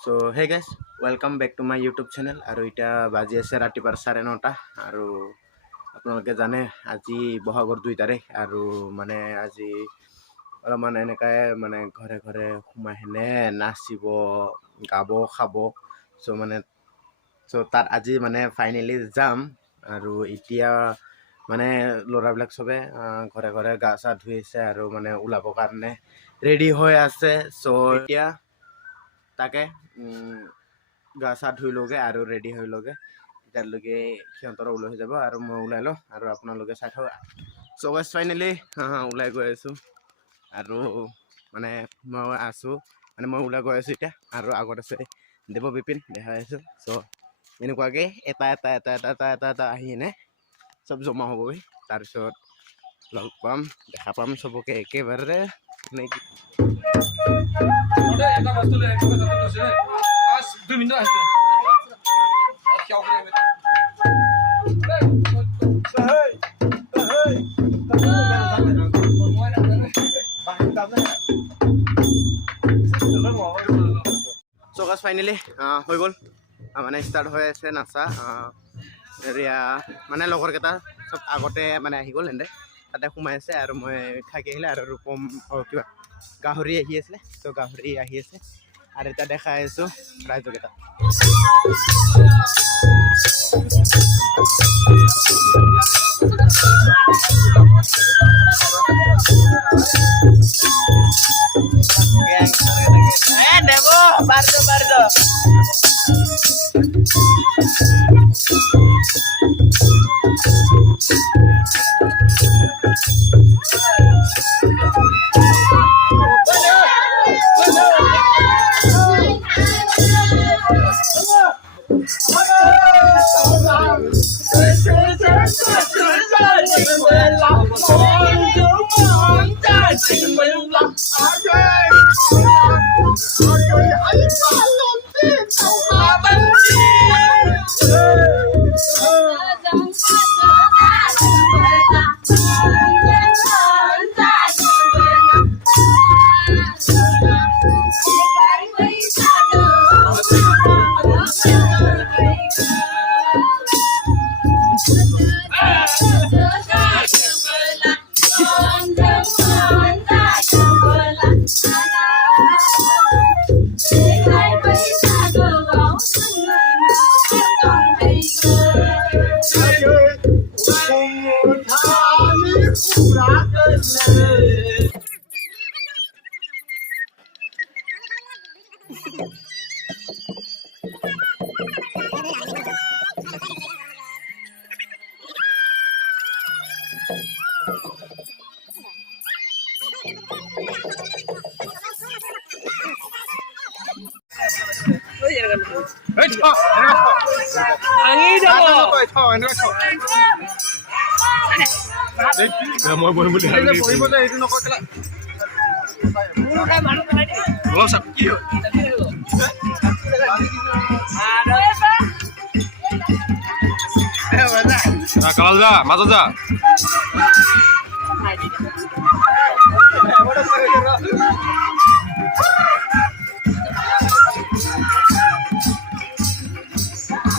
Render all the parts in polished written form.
So hey guys, welcome back to my YouTube channel. আৰু এটা বাজি আছে ৰাতিপুৱাৰ 9:30 আৰু আপোনালোকে জানে আজি বহাগৰ 2 তাৰিখ আৰু মানে আজি অলপমান এনেকাই মানে ঘৰে ঘৰে সোমাই হেনে নাচিব গাব খাব so তাত আজি মানে ফাইনেলি যাম আৰু এতিয়া মানে ল'ৰাবিলাক সবে ঘৰে ঘৰে গা চা ধুই আছে আৰু মানে ওলাবৰ কাৰণে ৰেডি হৈ আছে so এতিয়া তাকে গা চা ধুই লগে আৰু ৰেডি হৈ লগে তেতিয়ালৈকে সিহঁতৰ ওলাই হৈ যাব আৰু মই ওলাই লওঁ আৰু আপোনালোকে চাই থাকক so guys ফাইনেলি ওলাই গৈ আছো আৰু মানে মই আছো মানে মই ওলাই গৈ আছো এতিয়া আৰু আগত আছে দেৱ বিপিন দেখাই আছো so এনেকুৱাকে এটা আহি এনে সব জমা হ'বগৈ তাৰপিছত লগ পাম দেখা পাম সবকে একেবাৰে নেকি এটা বস্তু লৈ একটা কথা আছে 2 মিনিট আছে খেয়াল করে so guys finally হৈ গ'ল মানে স্টার্ট হৈ আছে নাচা এৰিয়া মানে লগৰ কেইটা সব আগতে মানে আহি গ'ল এন্ডে তাতে সোমাই আছে আৰু মই থাকি আহিলে আৰু ৰূপম কিবা গাহৰি আহি আছে তো গাহৰি আহি আছে আৰু এটা দেখাই আছো ৰাইজক এটা দেবো বারদো মই বহিব এইটো নকয় কেলা কাল যা মাজত যা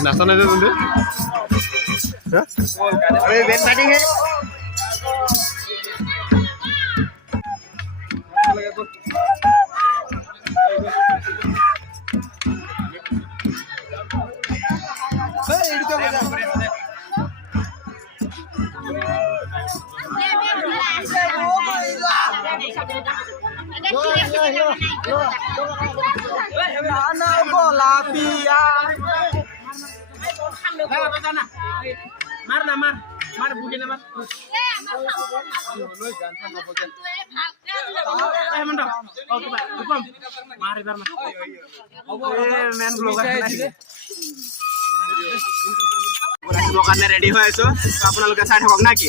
नाचा नहीं तुम अरे बेन बैटिंग है मार बुके ना मार ৰাখিবৰ কাৰণে ৰেডি হৈ আছো তো আপোনালোকে চাই থাকক না কি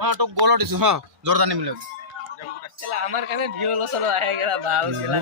हाँ तो गोलो दिसो हाँ जोरदार नहीं मिलेगा चला हमारे कहने ढियोलो चलो आएगा बाल चला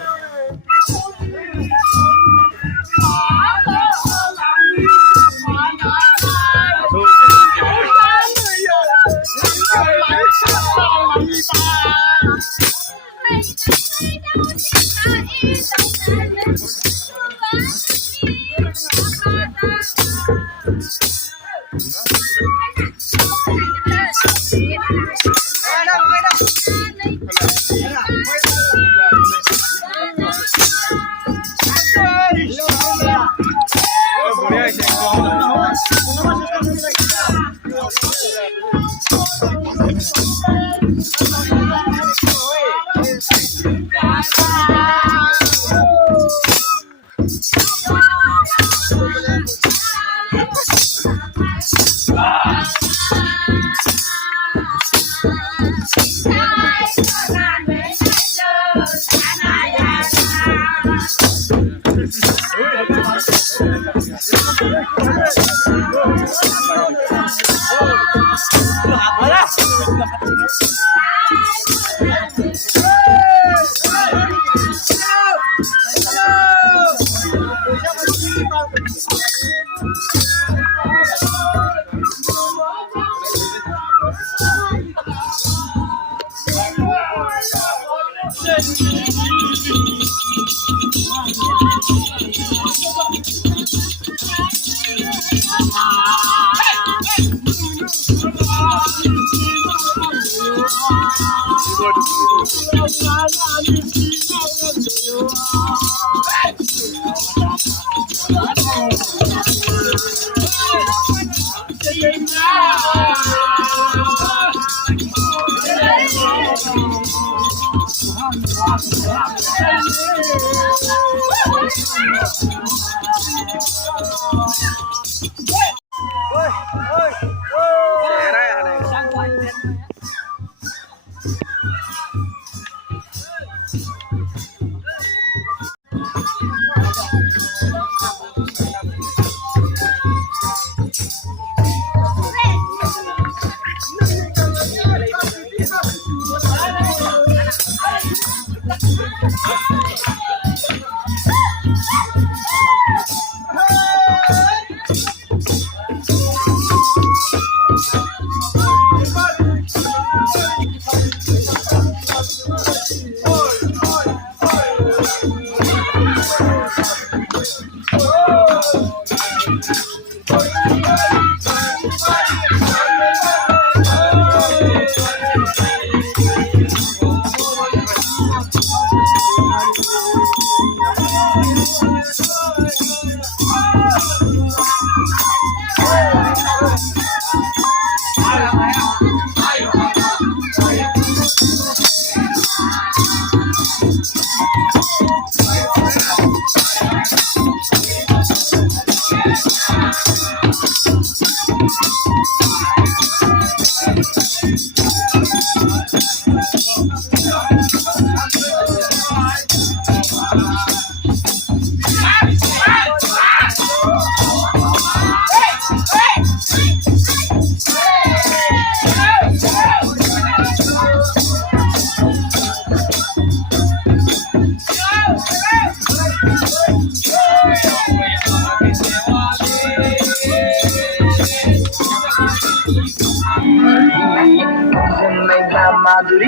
Hey!